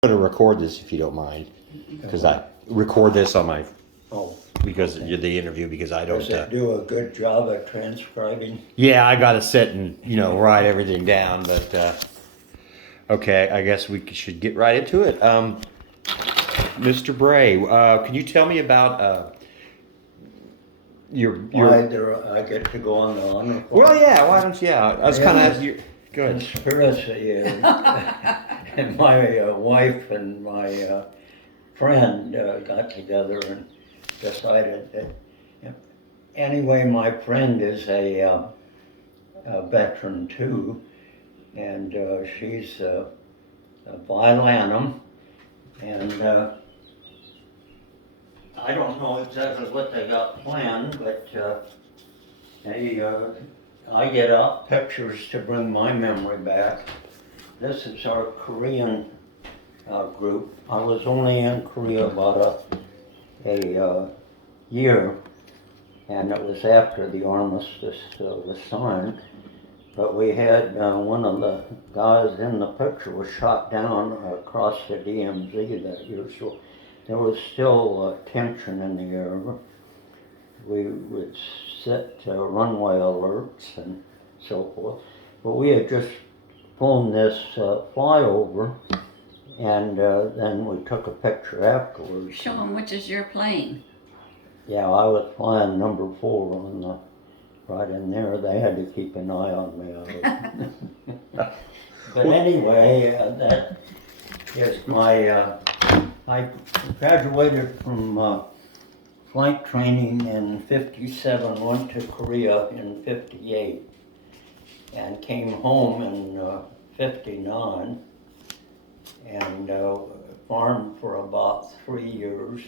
I'm going to record this if you don't mind, because I record this on my Oh, because you're the interview because I don't. does it do a good job at transcribing? Yeah, I got to sit and write everything down. But okay, I guess we should get right into it. Mr. Bray, can you tell me about your Why I get to go on the honor? Well, yeah. Why don't you? Yeah, I was kind of good. Conspiracy. And my wife and my friend got together and decided that. Anyway, my friend is a veteran too, and she's a Vilanum, and I don't know exactly what they got planned, but I get out pictures to bring my memory back. This is our Korean group. I was only in Korea about a year, and it was after the armistice was signed. But we had one of the guys in the picture was shot down across the DMZ that year, so there was still tension in the air. We would set runway alerts and so forth. But we had just flown this flyover, and then we took a picture afterwards. Show them which is your plane. Yeah, I was flying number 4 on the right in there. They had to keep an eye on me. But anyway, that is my. I graduated from flight training in '57, went to Korea in '58, and came home in '59, and farmed for about 3 years,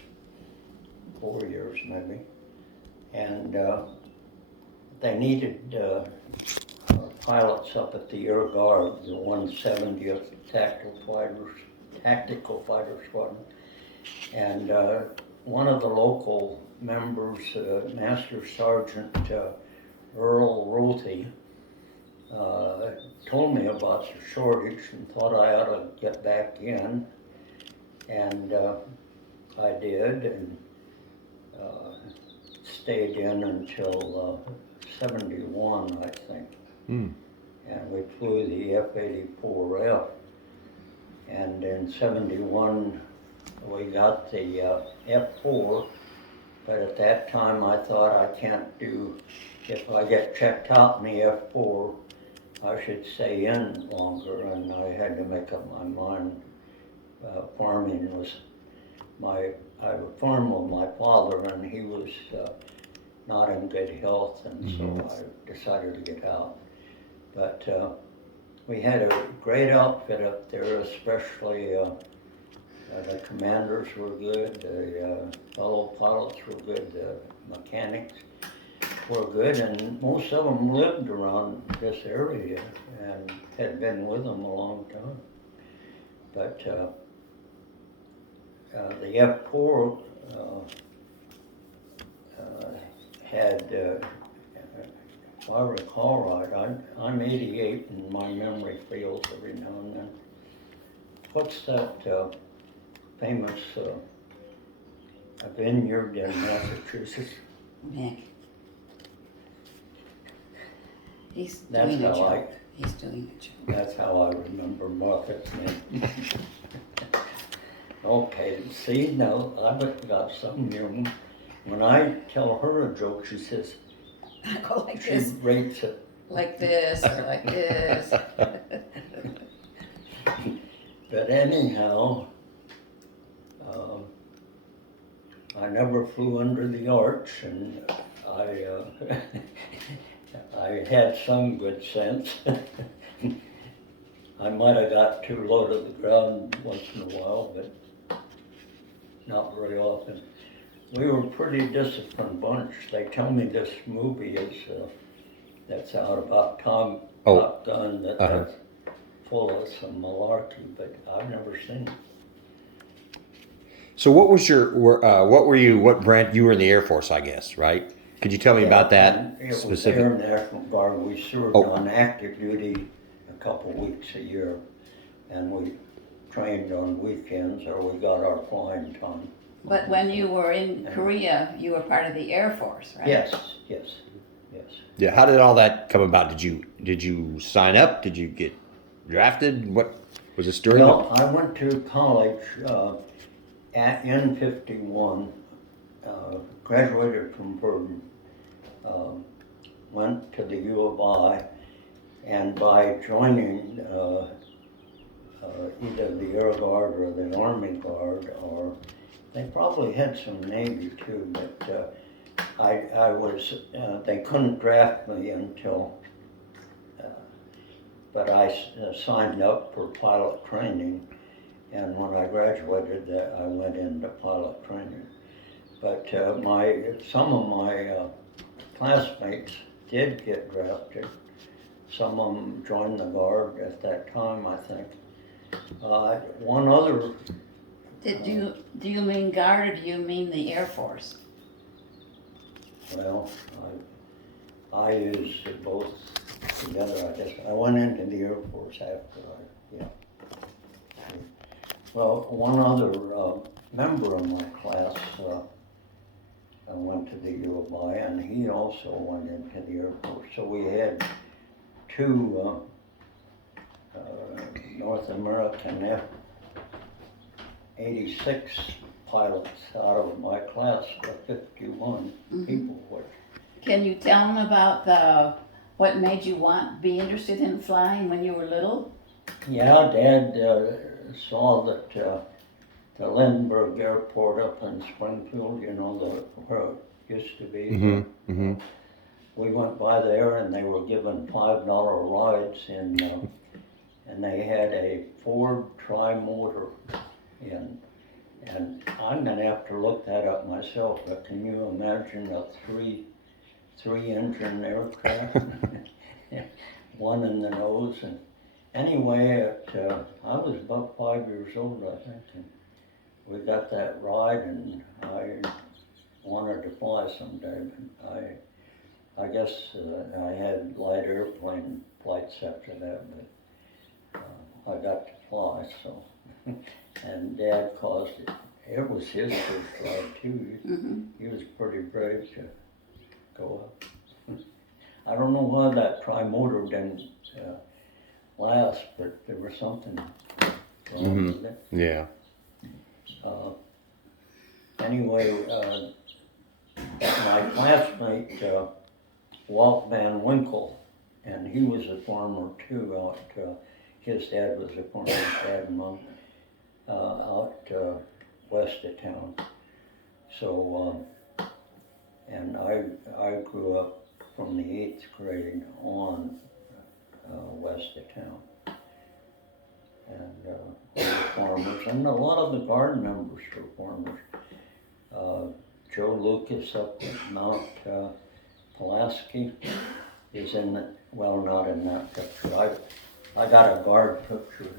4 years maybe, and they needed pilots up at the Air Guard, the 170th Tactical Fighter Squadron, and one of the local members, Master Sergeant Earl Rothy, told me about the shortage and thought I ought to get back in, and I did, and stayed in until '71, I think. Mm. And we flew the F-84F, and in '71 we got the F-4, but at that time I thought I can't do, if I get checked out in the F-4, I should stay in longer, and I had to make up my mind. Farming was I farmed with my father, and he was not in good health, and so I decided to get out. But we had a great outfit up there, especially the commanders were good, the fellow pilots were good, the mechanics were good, and most of them lived around this area and had been with them a long time. But the F-4 had, if I recall right, I'm 88 and my memory fails every now and then. What's that famous vineyard in Massachusetts? Mick. He's That's doing a how job. He's doing a job. That's how I remember Martha's name. Okay, see, now I've got something here. When I tell her a joke, she says, Go like she this, rates it. like this, or like this. But anyhow, I never flew under the arch, and I had some good sense. I might have got too low to the ground once in a while, but not very often. We were a pretty disciplined bunch. They tell me this movie is that's out about Top Gun, that's full of some malarkey, but I've never seen it. So what was what branch, you were in the Air Force, I guess, right? Could you tell me about that specifically? It was Air National Guard. We served on active duty a couple weeks a year, and we trained on weekends, or we got our flying time. But when you were in Korea, you were part of the Air Force, right? Yes. Yeah. How did all that come about? Did you sign up? Did you get drafted? What was this during? Well, I went to college in '51, graduated from Burden, went to the U of I, and by joining either the Air Guard or the Army Guard, or they probably had some Navy too, but I was, they couldn't draft me until, but I signed up for pilot training, and when I graduated, I went into pilot training. But some of my classmates did get drafted. Some of them joined the Guard at that time, I think. One other. Do you mean Guard or do you mean the Air Force? Well, I used it both together, I guess. I went into the Air Force after yeah. Well, one other member of my class went to the U of I, and he also went into the Air Force. So we had two North American F-86 pilots out of my class of 51 people. Can you tell them about what made you be interested in flying when you were little? Yeah, Dad saw that the Lindbergh Airport up in Springfield, you know, where it used to be. We went by there and they were giving $5 rides in, and they had a Ford tri-motor in. And I'm gonna have to look that up myself, but can you imagine a three engine aircraft? One in the nose, and anyway, I was about 5 years old, I think, and we got that ride, and I wanted to fly someday. I guess I had light airplane flights after that, but I got to fly, so. And Dad caused it. It was his first ride too. He was pretty brave to go up. I don't know why that tri-motor didn't last, but there was something wrong with it. Yeah. Anyway, my classmate, Walt Van Winkle, and he was a farmer too. His dad was a farmer, dad and mom, out west of town. So, and I grew up from the 8th grade on west of town. And we were farmers, and a lot of the Guard members were farmers. Joe Lucas up at Mount Pulaski is in the, well, not in that picture. I got a Guard picture